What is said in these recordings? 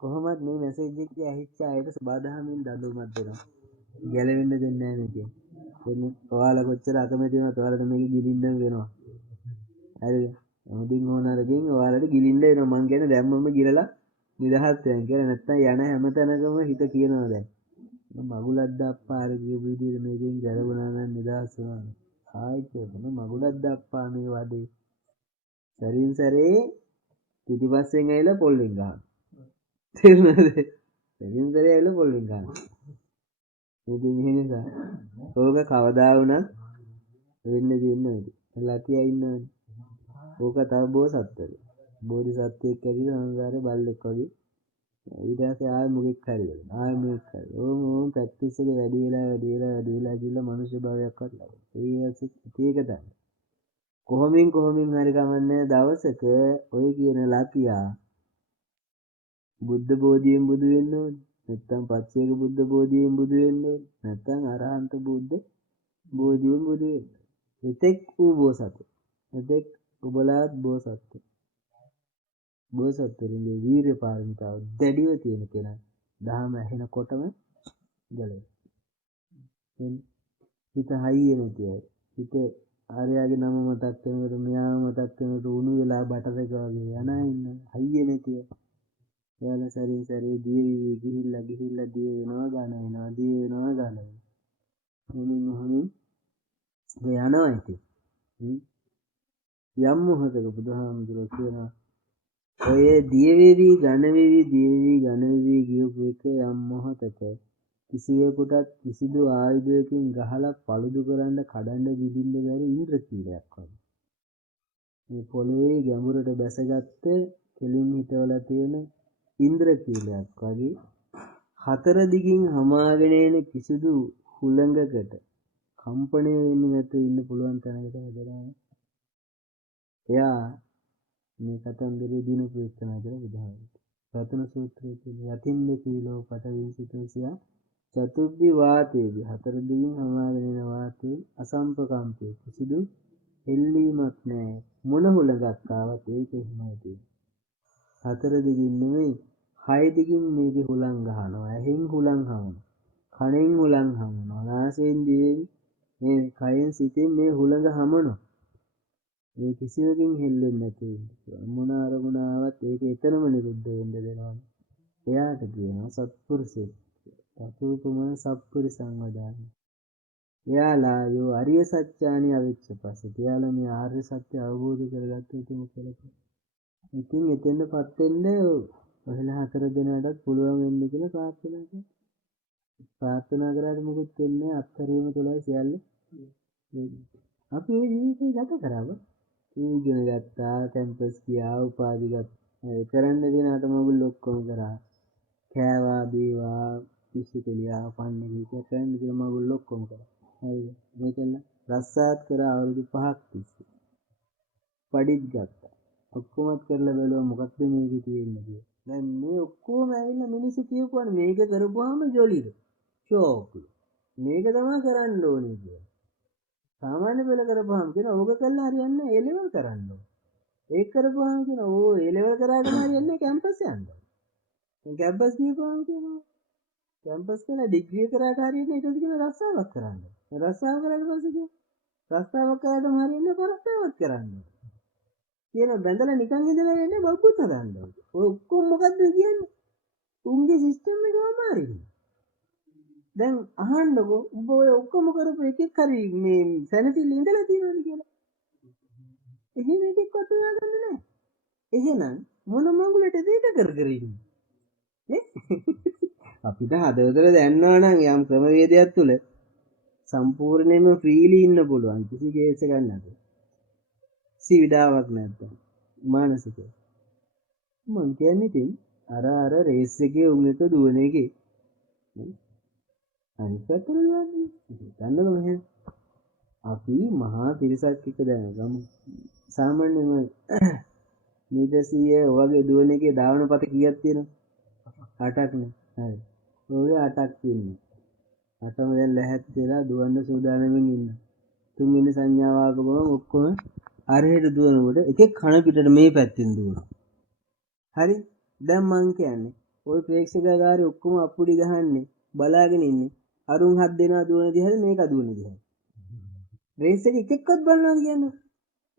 කොහොමද මේ මැසේජ් එක ඇහිච්ච අයට සබදාහමින් දඬුවමක් දෙනවා. ගැලවෙන්න දෙන්නේ නැහැ මේකෙන්. එන්නේ ඔයාලා කොච්චර අකමැති වුණත් ඔයාලට මේක ගිලින්න වෙනවා. හරිද? මොදින් හොනාරකින් ඔයාලට ගිලින්න එනවා. මං කියන්නේ දැම්මම ගිලලා නිදහස් වෙන කියලා. නැත්තම් යන හැමතැනකම හිත කියනවා දැන්. මගුලක් දාප්පා අර කියපු විදිහට මේකෙන් ගැලවුණා නම් නිදහස් වෙනවා. ආයෙත් කියනවා මගුලක් දාප්පා මේ වදේ. සරින් සරේ පිටිපස්සෙන් ඇවිල්ලා පොල්ලෙන් ගහනවා. තේරුණාද? සරින් සරේ ඇවිල්ලා පොල්ලෙන් ගහනවා. ඉතින් ඒ නිසා ඕක කවදා වුණත් වෙන්න දෙන්නේ ලකියා ඉන්නවනේ. ඕක තව බෝසත්වද. බෝධිසත්වයෙක් ඇවිල්ලා සංසාරේ බල්ලෙක් වගේ ඊට පස්සේ ආයෙ මොකෙක් හරි වෙනවා. ආයෙ මොකෙක් හරි. ඕම ප්‍රැක්ටිස් එක වැඩි වෙලා ගිහලා මනුෂ්‍ය භාවයක්වත් ලැබෙනවා. ඒක තමයි. කොහොමින් හරි කමන්නේ දවසක ඔය කියන ලකියා බුද්ධ බෝධියෙන් බුදු වෙන්න ඕනේ. නැත්තම් පච්චේක බුද්ධ බෝධියෙන් බුදු වෙන්න ඕනේ. නැත්තම් අරහන්ත බුද්ධ බෝධියෙන් බුදු වෙන්න. එතෙක් වූ බෝසත්. එතෙක් ඔබලාත් බෝසත්. බෝසත්තුරුන්ගේ වීර්ය පාරමිතාව දැඩිව තියෙන කෙනා දහම ඇහෙනකොටම ගැලවෙනවා. හිත හයිය නැති අය. හිත ආර්යයාගේ නම මතක් වෙනකොට මෙයාම මතක් වෙනකොට උණු වෙලා බටර් එක වගේ යනා ඉන්න හයිය නැති අය. එයාලා සැරින් සැරේ ගිහිල්ලා දිය වෙනවා ගාන වෙනවා දිය වෙනවා ගාන වෙනවා. මොනින් මේ යනවා ඉතින්. යම් මොහොතක බුදුහාමුදුරුවෝ කියනවා ඔය දිය වේවි ඝන වේවි කියපු එක යම් මොහොතක කිසිවෙකුටත් කිසිදු ආයුධයකින් ගහලා පළුදු කරන්න කඩන්න විදින්න බැරි ඉන්ද්‍රකීලයක් වගේ. මේ පොළවේ ගැඹුරට බැසගත්ත කෙලින් හිටවලා තියෙන ඉන්ද්‍රකීලයක් වගේ හතර දිගින් හමාගෙන එන කිසිදු හුළඟකට කම්පණය වෙන්නේ නැතුව ඉන්න පුළුවන් තැනකට හදලා එයා මේ කතන්දරේ දිනපු එක්කනා කියලා බුදුහාමුදුරුවෝ. රතන සූත්‍රයේ තියෙන යතින්ද කීලෝ පටවිසිතෝසියා චතුබ්බි වාතේදී හතර දිගින් හමාගෙන එන වාතේ අසම්පකම්පේ කිසිදු එල්ලීමක් නැහැ. මොන හුළඟක් ආවත් ඒක එහෙමයි තියෙන්නේ. හතර දිගින් නෙවෙයි 6 දිගින් මේකේ හුළං ගහනවා. ඇහෙන් හුළං හමනවා. කනෙන් හුළං හමනවා. නාසයෙන් දිවෙන් මේ කයෙන් සිතෙන් මේ හුළඟ හමනවා. මේ කිසිවකින් හෙල්ලෙන්නේ නැතුව ඉන්න. මොන අරමුණාවක් ඒක එතරම් නිරුද්ධ වෙන්න දෙනවා. එයාට කියනවා සත්පුරුෂයෙක්. තතුපමන සත්පුරුෂං වදාන. එයාලා යෝ අරිය සත්‍යානි අවිච්ඡ පස්සේ. එයාලා මේ ආර්ය සත්‍ය අවබෝධ කරගත්ත උතුම් කියලා. ඉතින් එතෙන්ටපත් වෙන්න ඔයලා හතර දෙනාටත් පුළුවන් වෙන්න කියලා ප්‍රාර්ථනා කරා. ප්‍රාර්ථනා කරාට මොකුත් වෙන්නේ අත්හැරීම තුළයි සියල්ල. අපි මේ ජීවිතේ ගත කරාම ඉගෙන ගත්තා, කැම්පස් ගියා, උපාධි ගත්තා. කරන්න දෙනාට මොකද ඔක්කොම කරා. කෑවා, බීවා, පිස්සු කෙලියා, පන්නේ කීක කරන්න දෙන මොකද ඔක්කොම කරා. හරිද? මේකෙන් රස්සාත් කරා අවුරුදු 5ක් තිස්සේ. පඩිත් ගත්තා. ඔක්කොමත් කරලා බැලුවා මොකක්ද මේකේ තියෙන්නේ කියලා. දැන් මේ ඔක්කොම ඇවිල්ලා මිනිස්සු කියපුවානේ මේක කරපුවාම ජොලිද. ෂෝක්. මේක තමයි කරන්න ඕනේ කියලා. සාමාන්‍ය පෙළ කරපුවාම කියන ඕක කළා හරියන්නේ නැහැ. ඒ ලෙවල් කරන්න ඕනේ. ඒක කරපුවාම කියන ඕ ඒ ලෙවල් කරාට හරියන්නේ නැහැ කැම්පස් යන්න. දැන් කැම්පස් ගිහපුවාම කියනවා කැම්පස් කරලා ඩිග්‍රී කරාට හරියන්නේ ඊට පස්සේ කියන රස්සාවක් කරන්න. රස්සාව කරාට පස්සේ කියන රස්සාවක් කරාටම හරියන්නේ පරස්සාවක් කරන්න. කියන බැඳලා නිකන් ඉඳලා යන්නේ බබ්බුත් හදන්න. ඔය ඔක්කොම මොකද්ද කියන්නේ? උන්ගේ සිස්ටම් එකම මාරින්නේ. දැන් අහන්නකෝ උඹ ඔය ඔක්කොම කරපු එකෙක් හරි මේ සැනසෙල්ල ඉඳලා තියෙනවද කියලා. එහෙම එකෙක්වත් හොයාගන්න නැහැ. එහෙනම් මොන මඟුලටද ඒක කර ඉන්නේ? නේ? අපිට හදවතට දැනනවා නම් යම් ක්‍රමවේදයක් තුල සම්පූර්ණයෙන්ම ෆ්‍රීලි ඉන්න පුළුවන් කිසි කේස් එකක් නැතුව. සීවිඩාවක් නැත්තම් මානසික. මං කියන්නේ ඉතින් අර රේස් එකේ උන් එක දුවන එකේ අනිත් පැත්තට යන්නේ. දන්නවද මෙහෙම? අපි මහා පිරිසක් එක්ක දැනගමු. සාමාන්‍යයෙන් මීටර් 100 ඔයගේ දුවන එකේ ධාවන පත කීයක් තියෙනවද? 8ක් නේ. හරි. ඔය 8ක් තියෙනවා. 8ම දැන් ලැහැත් වෙලා දුවන්න සූදානම්ෙන් ඉන්න. තුන්වෙනි සංඥාව ආවම ඔක්කොම අරහෙට දුවනකොට එකෙක් කන පිටට මේ පැත්තෙන් දුවනවා. හරි? දැන් මං කියන්නේ ওই ප්‍රේක්ෂකගාරේ ඔක්කොම අප්පුඩි ගහන්නේ බලාගෙන ඉන්නේ. අරුන් 7 දෙනා දුවන දිහාද මේක දුවන දිහාද. රේස් එක එකෙක්වත් බලනවද කියන්නේ?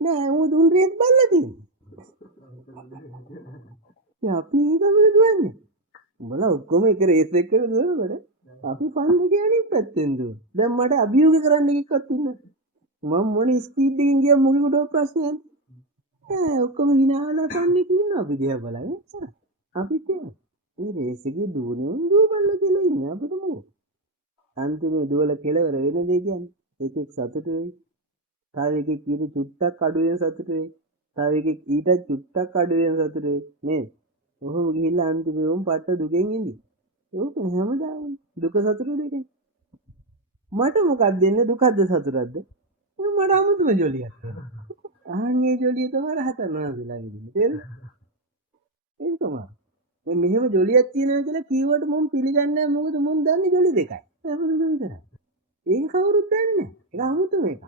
නෑ ඌ දුන් රේස් බලලා තියෙන්නේ. ඉතින් අපි ඒකමද දුවන්නේ. උඹලා ඔක්කොම එක රේස් එකකට දුවනකොට අපි ෆන් එකේ අනිත් පැත්තෙන් දුවන. දැන් මට අභියෝග කරන්න එකෙක්වත් ඉන්නද? මම මොන ස්පීඩ් එකකින් ගියා මොකෙකුට ප්‍රශ්නයක් නෑ. ඔක්කොම hinaලා ෆන් එකේ ඉන්නවා අපි දිහා බලන්නේ. අපි කියන්නේ මේ රේස් එකේ දුවන්නේ දුවබල්ලා කියලා ඉන්නේ අපිට මොකද? අන්තිමේ දුවල කෙලවර වෙන දේ කියන්නේ එකෙක් සතුට වෙයි. තව එකෙක් ඊට චුට්ටක් අඩු වෙන සතුට වෙයි. තව එකෙක් ඊට චුට්ටක් අඩු වෙන සතුට වෙයි. නේද? ඔහොම ගිහිල්ලා අන්තිමේ උන් පට්ට දුකෙන් ඉඳි. ඒක හැමදාම දුක සතුට දෙකේ. මට මොකක්ද දෙන්නේ දුකද සතුටද? මට 아무තුම ජොලියක් තියෙනවා. ආන්නේ ජොලිය තමයි රහතන් වහන්සේලා විදිහට. තේරෙනවද? ඒක තමයි. මේ මෙහෙම ජොලියක් තියෙනවා කියලා කීවට මම පිළිගන්නේ නැහැ. මොකද මම දන්නේ ජොලි දෙකයි. අපිට විතරයි. ඒක කවුරුත් දන්නේ නැහැ. ඒක 아무තුම එකක්.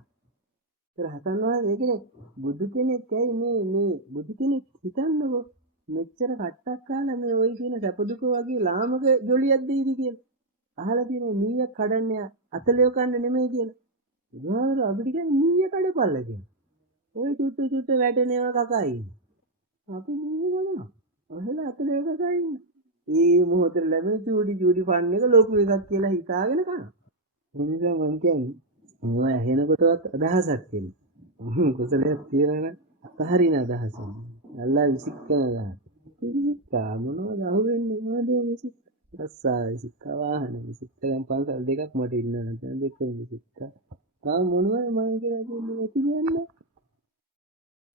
ඒ රහතන් වහන්සේ කියන්නේ බුදු කෙනෙක් ඇයි මේ බුදු කෙනෙක් හිතන්නකෝ මෙච්චර කට්ටක් කාලා මේ ওই කියන සැප දුක වගේ ලාමක ජොලියක් දෙයිද කියලා. අහලා තියෙන මීයක් කඩන්නේ අතලියව කන්න නෙමෙයි කියලා. බුදුහාමර අපිට කියන්නේ මීය කඩපල්ලා කියලා. ওই චුට්ටු චුට්ටු වැටෙනේව කකා ඉන්නේ. අපි මීය බලනවා. ඔහෙලා අතලියව කකා ඉන්නේ. ඒ මොහොතේ ලැබෙන චූටි ෆන් එක ලොකු එකක් කියලා හිතාගෙන කනවා. ඒ නිසා මම කියන්නේ මොනවා ඇහෙනකොටවත් අදහසක් එන්නේ. කුසලයක් තියෙනවනම් අතහරින අදහස. අල්ලා විසිකන අදහස. විසිකා මොනවද අහුවෙන්නේ මොනවද විසික? රස්සා විසිකා වාහන විසිකා දැන් පන්සල් දෙකක් මට ඉන්නවා දැන් දෙකම විසිකා. තාම මොනවද මම කියලා දෙන්නේ නැති දෙන්නේ.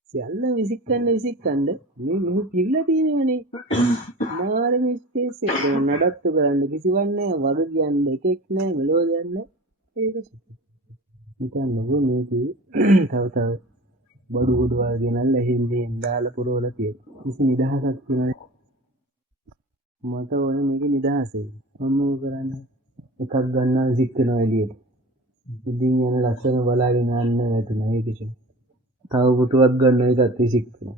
සියල්ල විසිකන්න මේ මෙහි පිරලා තියෙනවනේ. මාර මිස්ටේක්ස් එක නඩත්තු කරන්න කිසිවක් නැහැ. වග කියන්න එකෙක් නැහැ. මෙලෝ දෙන්නේ. ඒක හිතන්නකෝ මේකේ තව බඩු ගොඩ වගේ නල්ල හින්දෙන් දාලා පුරවලා තියෙන. කිසි නිදහසක් තියෙනවනේ. මට ඕනේ මේකේ නිදහස. මම මොකද කරන්නේ? එකක් ගන්නවා විසිකනවා එළියට. ඉතින් යන ලස්සන බලාගෙන යන්න වැටුණා ඒකේ. තව පුටුවක් ගන්නවා ඒකත් විසිකනවා.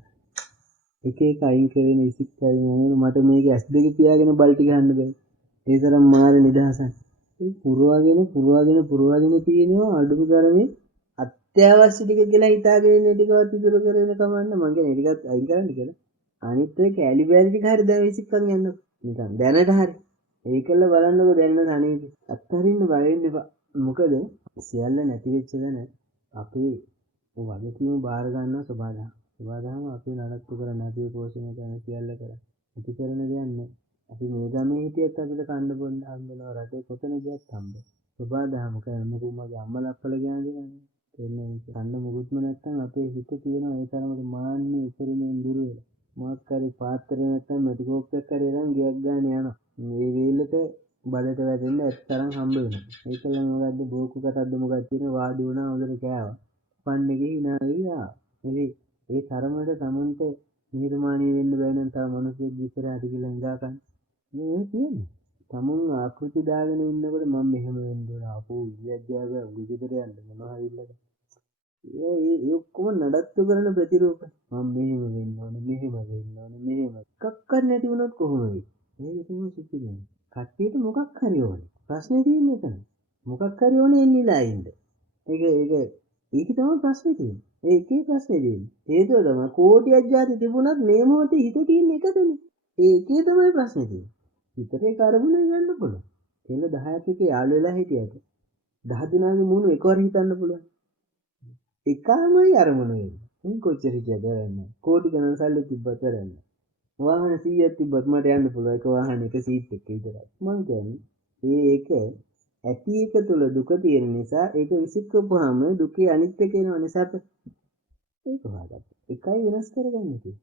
එක එක අයින් කරගෙන විසිකගෙන යනකොට මට මේකේ S2 පියාගෙන බල්ටි ගහන්න බෑ. ඒ තරම් මාර නිදහසක්. ඒ පුරවාගෙන තියෙනවා අඩුම තරමේ අත්‍යවශ්‍ය ටික කියලා හිතාගෙන ඉන්න ටිකවත් ඉතුරු කරගෙන කමන්න මම කියන්නේ ටිකත් අයින් කරන්න කියලා. අනිත් ඒ කැලි බෑලි ටික හරි දැන් විසිකන් යන්න. නිකන් දැනට හරි. ඒකල බලන්නකෝ දැනන තනියද. අත්හරින්න බය වෙන්න එපා. මොකද සියල්ල නැති වෙච්ච දැන අපේ වගකීම බාර ගන්නවා සබාදා. සබාදාම අපි නඩත්තු කරන අපි පෝෂණය කරන සියල්ල කරා. අපි කරන දෙයක් නෑ. අපි මේ ගමේ හිටියත් අපිට කන්න බොන්න හම්බෙනවා රටේ කොතන ගියත් හම්බ. සබාදාම කරන මොකද මගේ අම්මලා අප්පලා කියන්නේ තේන්නේ කන්න මොකුත්ම නැත්තම් අපේ හිත තියෙන ඒ තරමට මාන්නේ උපරිමයෙන් දුර වෙලා. මොකක් කරේ පාත්‍රය නැත්තම් මැටි කෝප්පයක් කරේ නම් ගියක් ගන්න යනවා. මේ වේලට බඩට වැටෙන්න ඇත්තරම් හම්බ වෙනවා. ඒකල මොකද්ද බෝකු කටක්ද මොකක්ද තියෙන වාඩි වුණා හොඳට කෑවා. ෆන් එකේ hina වෙලා. ඒ තරමට Tamanට නිර්මාණීය වෙන්න බැහැ නම් තව මිනිස්සුෙක් ඉස්සරහට ගිහලා ඉඳා ගන්න. මේ තියෙන්නේ. Taman ආකෘති දාගෙන ඉන්නකොට මම මෙහෙම වෙන්න ඕන. අපෝ විද්‍යාඥයා උගිතර යන්න මොනවා හරි ඉල්ලද. ඒ ඔක්කොම නඩත්තු කරන ප්‍රතිරූප. මම මෙහෙම වෙන්න ඕනේ, මෙහෙම. එකක්වත් නැති වුණොත් කොහොම වෙයි? මේක තමයි සුත්ති කියන්නේ. කට්ටියට මොකක් හරි ඕනේ. ප්‍රශ්නේ තියෙන්නේ එතන. මොකක් හරි ඕනේ එන්නේලා ඉන්න. ඒක තමයි ප්‍රශ්නේ තියෙන්නේ. ඒකේ ප්‍රශ්නේ තියෙන්නේ. හේතුව තමයි කෝටියක් ಜಾති තිබුණත් මේ මොහොතේ හිතේ තියෙන එකදනේ. ඒකේ තමයි ප්‍රශ්නේ තියෙන්නේ. හිතේ කරමුණ යන්න පුළුවන්. එන්න 10ක් එක යාළු වෙලා හිටියට 10 දිනාගේ මූණ එකවර හිතන්න පුළුවන්. එකමයි අරමුණ වෙන්නේ. මම කොච්චර හිටියද කරන්නේ. කෝටි ගණන් සල්ලි තිබ්බත් කරන්නේ. වාහන 100ක් තිබ්බත් මට යන්න පුළුවන්. එක වාහනයක සීට් එක විතරයි. මම කියන්නේ ඒක ඇති එක තුල දුක තියෙන නිසා ඒක විසිකපුවාම දුකේ අනිත් එක එනවනේ සැප. ඒක හොයාගන්න. එකයි වෙනස් කරගන්න තියෙන්නේ.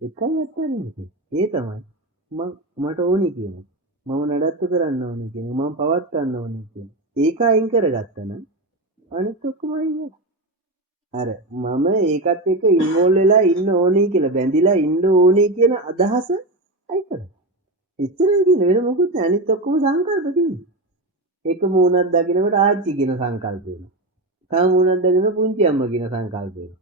එකයි අත්හරින්න තියෙන්නේ. ඒ තමයි මට ඕනි කියන්නේ. මම නඩත්තු කරන්න ඕනි කියන්නේ. මම පවත්වන්න ඕනි කියන්නේ. ඒක අයින් කරගත්තා නම් අනිත් ඔක්කොම අයින් වෙනවා. අර මම ඒකත් එක්ක ඉන්වෝල් වෙලා ඉන්න ඕනි කියලා බැඳිලා ඉන්න ඕනි කියන අදහස අයින් කරගන්න. එච්චරයි තියෙන්නේ වෙන මොකුත් නැහැ. අනිත් ඔක්කොම සංකල්ප තියෙන්නේ. එක මූණක් දකිනකොට ආච්චි කියන සංකල්ප වෙනවා. තව මූණක් දකිනකොට පුංචි අම්මා කියන සංකල්ප වෙනවා.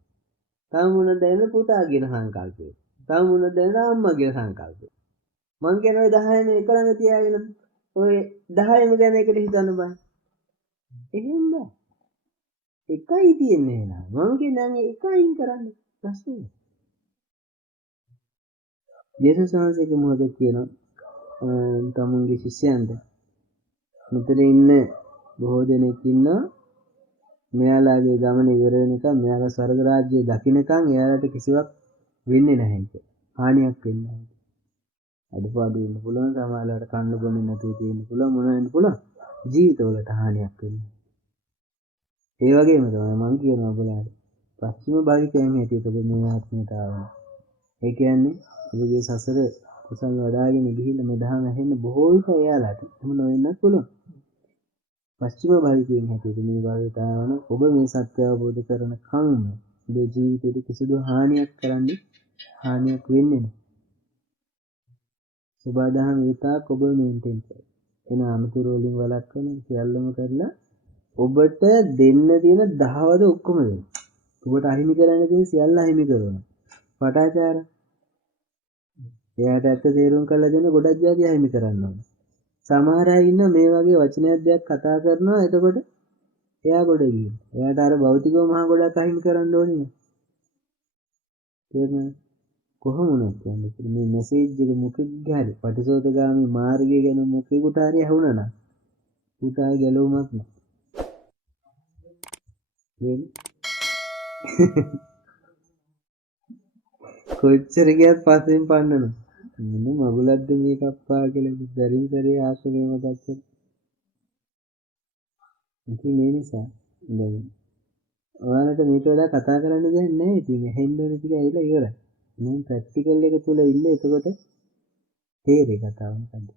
තව මූණක් දකිනකොට පුතා කියන සංකල්ප වෙනවා. තව මූණක් දකිනකොට අම්මා කියන සංකල්ප වෙනවා. මං කියන ඔය 10ම එක ළඟ තියාගෙන ඔය 10ම ගැන එකට හිතන්න බෑ. එහෙම බෑ. එකයි තියෙන්නේ නේද? මං කියන්නේ එකයින් කරන්න ප්‍රශ්නේ. යේසුස් වහන්සේගේ මොකද කියනවා තමුන්ගේ ශිෂ්‍යයන්ට මෙතන ඉන්න බොහෝ දෙනෙක් ඉන්නවා මෙයාලාගේ ගමන ඉවර වෙනකම් මෙයාලා ස්වර්ග රාජ්‍යය දකින්නකම් එයාලට කිසිවක් වෙන්නේ නැහැ කියලා. හානියක් වෙන්නේ නැහැ. අඩුපාඩු වෙන්න පුළුවන් සමහරවිට කන්න බොන්න නැතුව තියෙන්න පුළුවන් මොන වෙන්න පුළුවන් ජීවිතවලට හානියක් වෙන්නේ. ඒ වගේම තමයි මම කියනවා ඔයාලට පස්චිම භාවිකයන් හැටියට ඔබ මේ ආත්මයට ආවම. ඒ කියන්නේ ඔබගේ සසර කුසල් වඩාගෙන ගිහිල්ලා මෙදහම ඇහෙන්න බොහෝ විට එයාලට එහෙම නොවෙන්නත් පුළුවන්. පස්චිම භාවිකයන් හැටියට මේ භාවයට ආවම ඔබ මේ සත්‍ය අවබෝධ කරන කම්ම ඔබේ ජීවිතේට කිසිදු හානියක් කරන්නේ හානියක් වෙන්නේ නැහැ. සබදාහම ඒතාක් ඔබ මේන්ටේන් කරන්න. එන අනුතුරු වලින් වළක්වන සියල්ලම කරලා ඔබට දෙන්න තියෙන දහවද ඔක්කොම දෙන්න. ඔබට අහිමි කරන්න තියෙන සියල්ල අහිමි කරනවා. පටාචාර. එයාට ඇත්ත තේරුම් කරලා දෙන්න ගොඩක් જાති අහිමි කරන්න ඕනේ. සමහර අය ඉන්න මේ වගේ වචනයක් දෙයක් කතා කරනවා එතකොට එයා ගොඩ ගිහින්. එයාට අර භෞතිකව මහා ගොඩක් අහිමි කරන්න ඕනේ නෑ. තේරුණාද? කොහොම වුණත් කියන්නේ මේ මෙසේජ් එක මොකෙක්ද හරි පටිසෝතගාමී මාර්ගය ගැන මොකෙකුට හරි ඇහුණා නම් ඌට ආයි ගැලවුමක් නෑ. කොච්චර ගියත් පස්සෙන් පන්නනවා. මොන මගුලක්ද මේක අප්පා කියලා දරින් දරේ ආශ්‍රමයම දැක්කේ. ඉතින් මේ නිසා දැන් ඔයාලට මේක වඩා කතා කරන්න දෙයක් නැහැ. ඉතින් ඇහෙන්න ඕන ටික ඇවිල්ලා ඉවරයි. මම ප්‍රැක්ටිකල් එක තුල ඉන්නේ එතකොට තේරෙයි කතාව මොකද්ද.